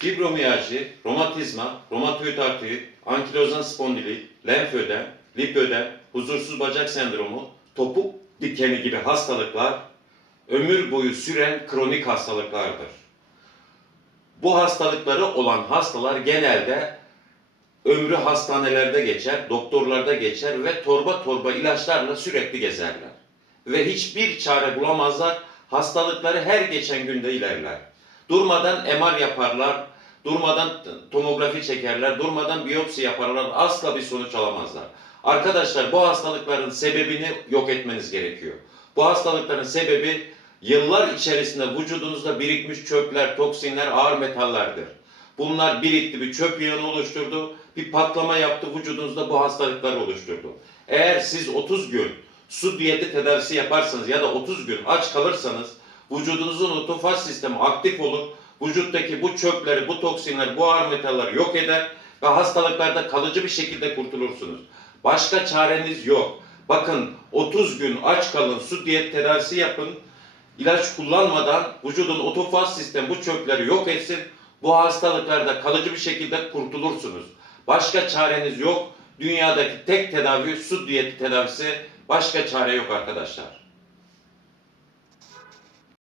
fibromiyalji, romatizma, romatoid artrit, ankilozan spondilit, lenf ödem, lip ödem, huzursuz bacak sendromu, topuk dikeni gibi hastalıklar ömür boyu süren kronik hastalıklardır. Bu hastalıkları olan hastalar genelde ömrü hastanelerde geçer, doktorlarda geçer ve torba torba ilaçlarla sürekli gezerler. Ve hiçbir çare bulamazlar, hastalıkları her geçen günde ilerler. Durmadan MR yaparlar, durmadan tomografi çekerler, durmadan biyopsi yaparlar, asla bir sonuç alamazlar. Arkadaşlar bu hastalıkların sebebini yok etmeniz gerekiyor. Bu hastalıkların sebebi yıllar içerisinde vücudunuzda birikmiş çöpler, toksinler, ağır metallerdir. Bunlar birikti, bir çöp yığını oluşturdu, bir patlama yaptı, vücudunuzda bu hastalıkları oluşturdu. Eğer siz 30 gün su diyeti tedavisi yaparsanız ya da 30 gün aç kalırsanız vücudunuzun otofaz sistemi aktif olur. Vücuttaki bu çöpleri, bu toksinler, bu ağır metalleri yok eder ve hastalıklarda kalıcı bir şekilde kurtulursunuz. Başka çareniz yok. Bakın 30 gün aç kalın, su diyet tedavisi yapın. İlaç kullanmadan vücudun otofaz sistemi bu çöpleri yok etsin. Bu hastalıklarda kalıcı bir şekilde kurtulursunuz. Başka çareniz yok. Dünyadaki tek tedavi su diyeti tedavisi. Başka çare yok arkadaşlar.